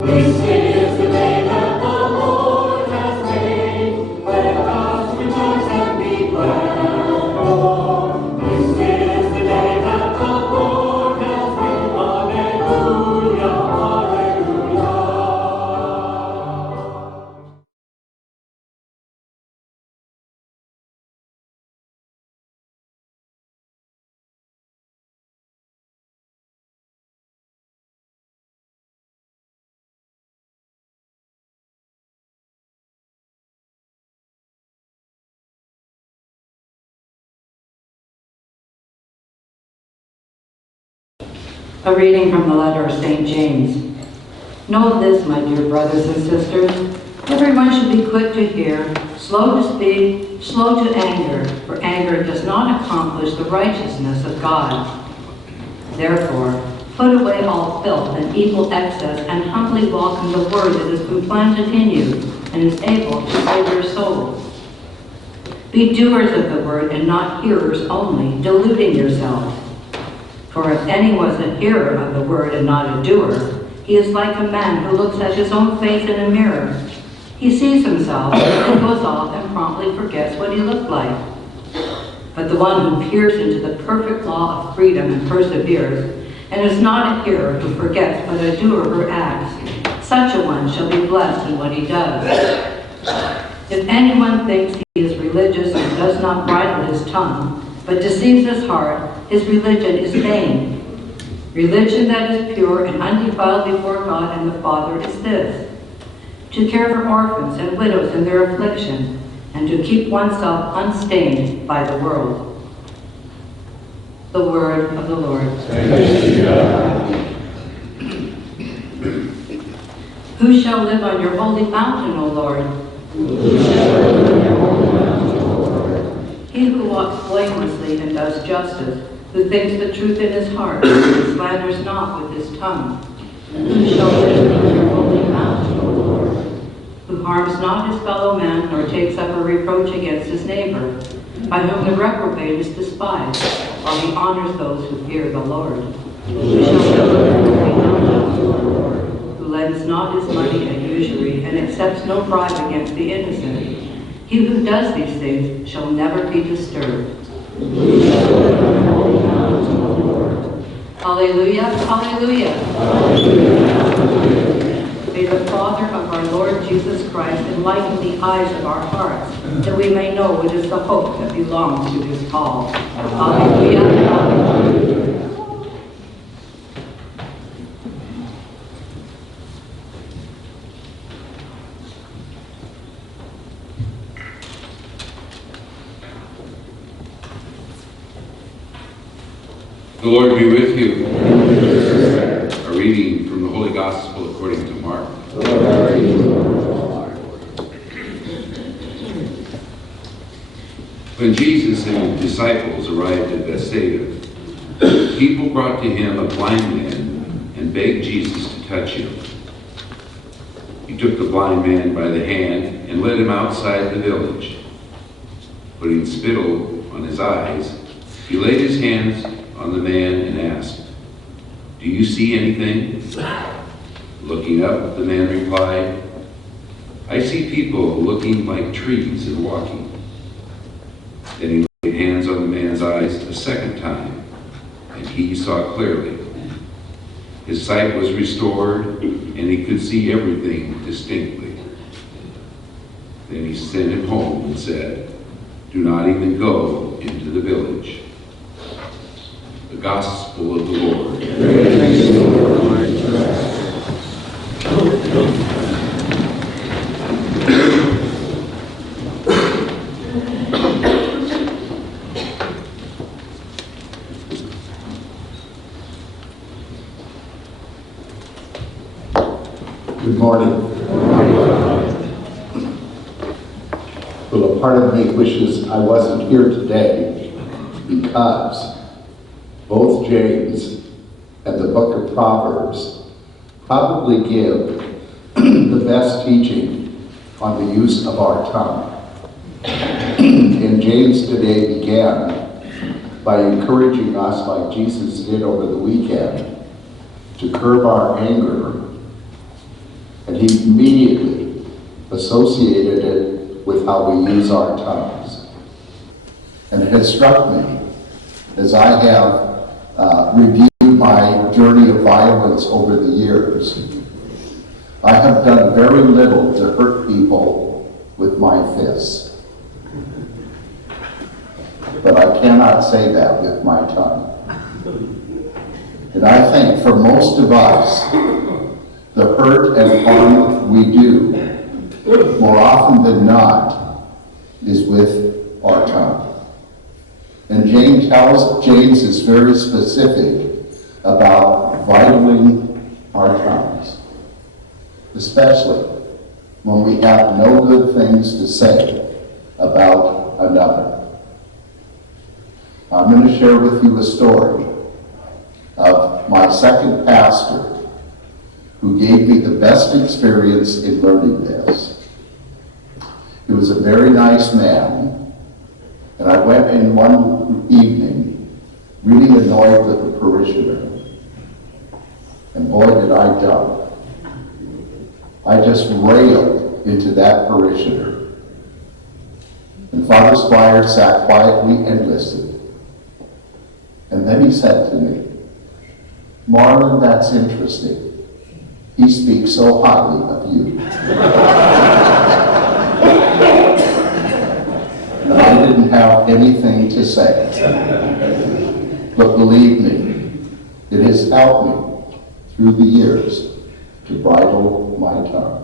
This is the day that the Lord has made. Let us rejoice and be glad. For this is the day that the Lord has made. Hallelujah, hallelujah. A reading from the letter of St. James. Know this, my dear brothers and sisters, everyone should be quick to hear, slow to speak, slow to anger, for anger does not accomplish the righteousness of God. Therefore, put away all filth and evil excess, and humbly welcome the word that has been planted in you and is able to save your souls. Be doers of the word and not hearers only, deluding yourselves. For if anyone is a hearer of the word and not a doer, he is like a man who looks at his own face in a mirror. He sees himself and goes off and promptly forgets what he looked like. But the one who peers into the perfect law of freedom and perseveres, and is not a hearer who forgets but a doer who acts, such a one shall be blessed in what he does. If anyone thinks he is religious and does not bridle his tongue, but deceives his heart, his religion is vain. Religion that is pure and undefiled before God and the Father is this: to care for orphans and widows in their affliction, and to keep oneself unstained by the world. The word of the Lord. Thanks be to God. Who shall live on your holy mountain, O Lord? Who shall live on your holy mountain, O Lord? He who walks blamelessly and does justice, who thinks the truth in his heart, and slanders not with his tongue. Who shall live on your holy mountain, O Lord? Who harms not his fellow man, nor takes up a reproach against his neighbor, by whom the reprobate is despised, while he honors those who fear the Lord. Who shall live on your holy mountain, O Lord? Who lends not his money at usury, and accepts no bribe against the innocent. He who does these things shall never be disturbed. Hallelujah, hallelujah. May the Father of our Lord Jesus Christ enlighten the eyes of our hearts, that we may know what is the hope that belongs to his call. Hallelujah, hallelujah. The Lord be with you. A reading from the Holy Gospel according to Mark. When Jesus and his disciples arrived at Bethsaida, people brought to him a blind man and begged Jesus to touch him. He took the blind man by the hand and led him outside the village. Putting spittle on his eyes, he laid his hands on the man and asked, "Do you see anything?" Looking up, the man replied, "I see people looking like trees and walking." Then he laid hands on the man's eyes a second time, and he saw clearly. His sight was restored, and he could see everything distinctly. Then he sent him home and said, "Do not even go into the village." The Gospel of the Lord. Praise the Lord. Good morning. Well, a part of me wishes I wasn't here today, because both James and the book of Proverbs probably give the best teaching on the use of our tongue. And James today began by encouraging us, like Jesus did over the weekend, to curb our anger And he immediately associated it with how we use our tongues. And it has struck me as I have reviewed my journey of violence over the years. I have done very little to hurt people with my fists. But I cannot say that with my tongue. And I think for most of us, the hurt and harm we do, more often than not, is with our tongue. And James is very specific about bridling our tongues, especially when we have no good things to say about another. I'm going to share with you a story of my second pastor who gave me the best experience in learning this. He was a very nice man, and I went in one evening really annoyed with the parishioner. And boy, did I jump. I just railed into that parishioner. And Father Squire sat quietly and listened. And then he said to me, "Marlin, that's interesting. He speaks so highly of you." And I didn't have anything to say. But believe me, it has helped me through the years to bridle my tongue.